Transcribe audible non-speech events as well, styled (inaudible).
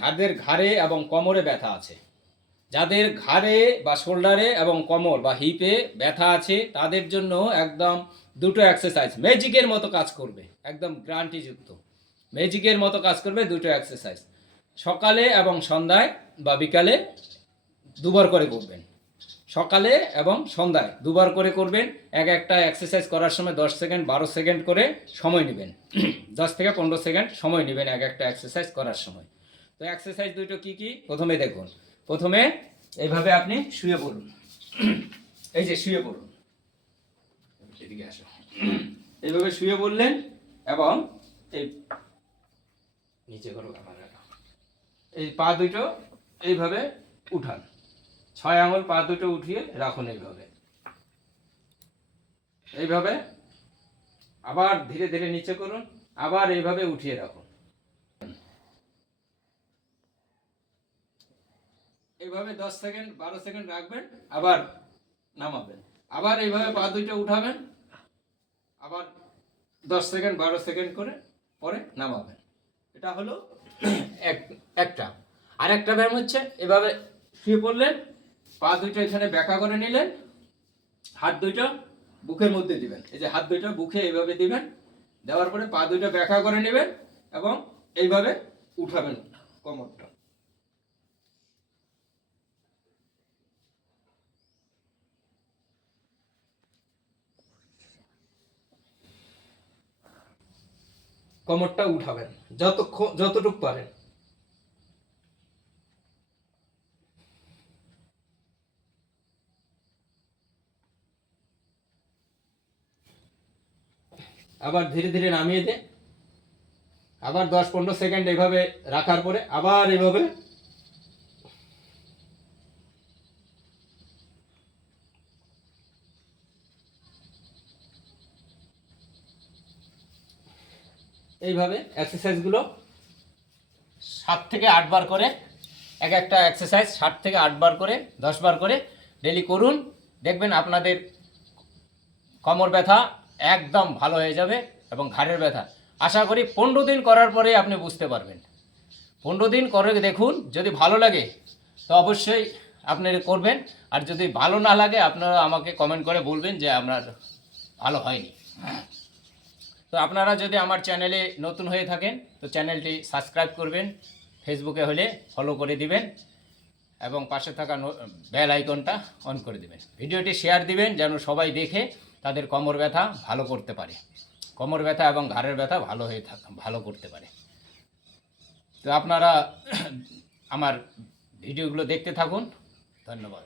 যাদের ঘাড়ে এবং কোমরে ব্যথা আছে। যাদের ঘাড়ে বা শোল্ডারে এবং কোমর বা হিপে ব্যথা আছে, তাদের জন্য একদম দুটো এক্সারসাইজ ম্যাজিকের মতো কাজ করবে। একদম গ্রান্টিযুক্ত। ম্যাজিকের মতো কাজ করবে দুটো এক্সারসাইজ সকালে এবং সন্ধ্যায় বা বিকালে দুবার করে করবেন। সকালে এবং সন্ধ্যায় দুবার করে করবেন। এক একটা এক্সারসাইজ করার সময় দশ সেকেন্ড, বারো সেকেন্ড করে সময় নেবেন। (clears throat) দশ থেকে পনেরো সেকেন্ড সময় নেবেন এক একটা এক্সারসাইজ করার সময়। তো এক্সারসাইজ দুটো কি কি? প্রথমে দেখুন। প্রথমে এইভাবে আপনি শুয়ে পড়ুন। এই যে শুয়ে পড়ুন। এদিকে আসো। এইভাবে শুয়ে পড়লেন এবং এই নিচে করো ক্যামেরাটা এই পা দুটো এইভাবে উঠান। ছয় আঙুল পা দুটো উঠিয়ে রাখুন এইভাবে। এইভাবে আবার ধীরে ধীরে নিচে করুন। আবার এইভাবে উঠিয়ে রাখুন। এইভাবে দশ সেকেন্ড, বারো সেকেন্ড রাখবেন, আবার নামাবেন। আবার এইভাবে পা দুইটা উঠাবেন, আবার দশ সেকেন্ড, বারো সেকেন্ড করে পরে নামাবেন। এটা হলো এক, একটা। আর একটা ব্যায়াম হচ্ছে, এভাবে শুয়ে পড়লেন, পা দুইটা এখানে ব্যাকা করে নিলেন, হাত দুইটা বুকের মধ্যে দিবেন। এই যে হাত দুইটা বুকে এইভাবে দিবেন, দেওয়ার পরে পা দুইটা ব্যাকা করে নেবেন এবং এইভাবে উঠাবেন কোমরটা। কোমরটা উঠাবেন যত যতটুক পারেন। আবার ধীরে ধীরে নামিয়ে দে। আবার দশ পনেরো সেকেন্ড এভাবে রাখার পরে আবার এভাবে এইভাবে এক্সারসাইজগুলো সাত থেকে আটবার করে, এক একটা এক্সারসাইজ ষাট থেকে আটবার করে দশবার করে ডেলি করুন। দেখবেন আপনাদের কোমর ব্যথা একদম ভালো হয়ে যাবে এবং ঘাড়ের ব্যথা। আশা করি পনেরো দিন করার পরে আপনি বুঝতে পারবেন। পনেরো দিন করে দেখুন, যদি ভালো লাগে তো অবশ্যই আপনি করবেন। আর যদি ভালো না লাগে, আপনারা আমাকে কমেন্ট করে বলবেন যে আপনার ভালো হয়নি। তো আপনারা যদি আমার চ্যানেলে নতুন হয়ে থাকেন, তো চ্যানেলটি সাবস্ক্রাইব করবেন, ফেসবুকে হলে ফলো করে দিবেন, এবং পাশে থাকা বেল আইকনটা অন করে দিবেন। ভিডিওটি শেয়ার দিবেন, যেন সবাই দেখে তাদের কোমর ব্যথা ভালো করতে পারে। কোমর ব্যথা এবং ঘাড়ের ব্যথা ভালো হয়ে থাক ভালো করতে পারে। তো আপনারা আমার ভিডিওগুলো দেখতে থাকুন। ধন্যবাদ।